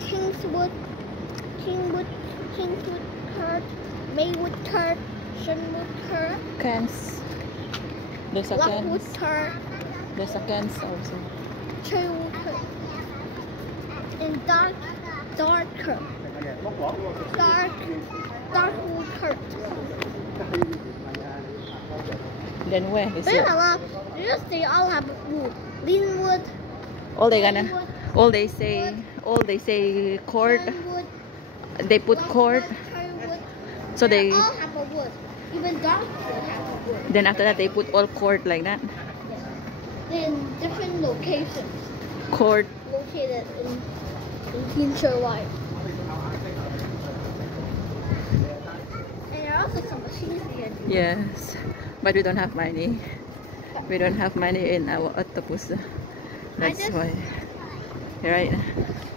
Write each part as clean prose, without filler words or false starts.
Kingswood, Kingswood Court, Maywood Court, Shenwood Court, Cans. There's a Lockwood cans. Court, There's a cans also. Cherrywood Court, and Darkwood Court. Then where is There's it? a lot. Because they all have wood. Linwood. All they say court. Shenwood, They put court. Cherrywood. So they all have a wood. Even Darkwood has a wood. then after that they put all court like that. In different locations. Court. Located in Kinshasa. And there are also some machines here. Yes, but we don't have money. We don't have money in our octopus. That's why. Right?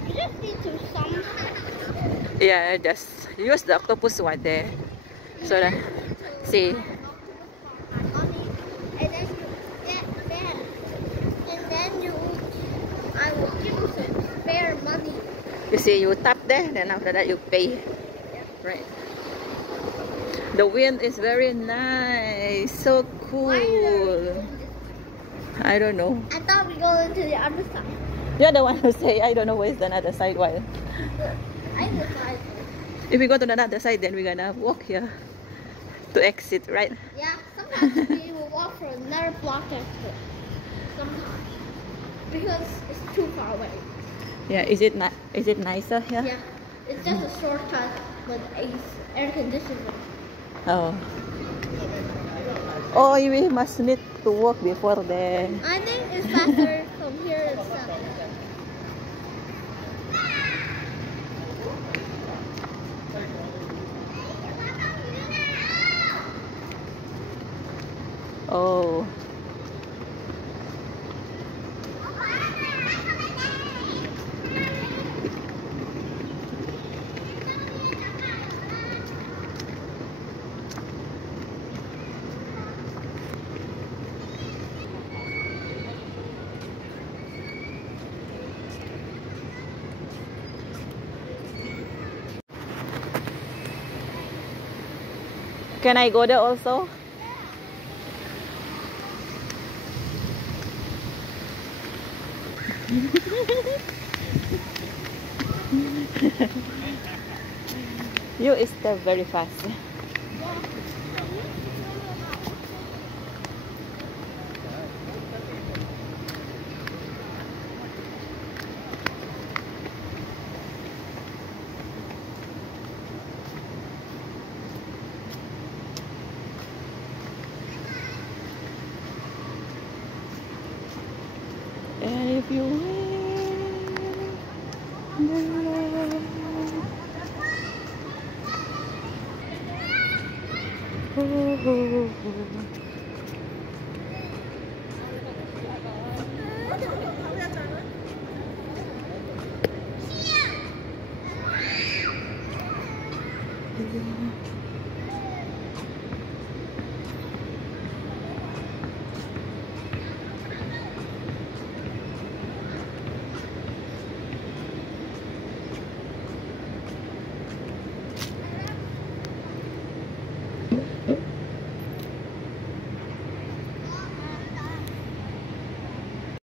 You just need to somehow. Yeah, just use the octopus right there. So that, see. And then you get that. And then I will give you some spare money. You see, you tap there, then after that you pay. Right. The wind is very nice, so cool. I don't know. I thought we go into the other side. You're the one who say I don't know where's the other side. Why? I decided. If we go to the other side, then we're gonna walk here to exit, right? Yeah, sometimes we will walk for another block exit. Sometimes. Because it's too far away. Yeah. Is it nicer here? Yeah. It's just a shortcut with air conditioning. Oh. Oh, we must need to walk before the. I think it's faster from here itself. Oh. Can I go there also? You is there very fast. And if you win,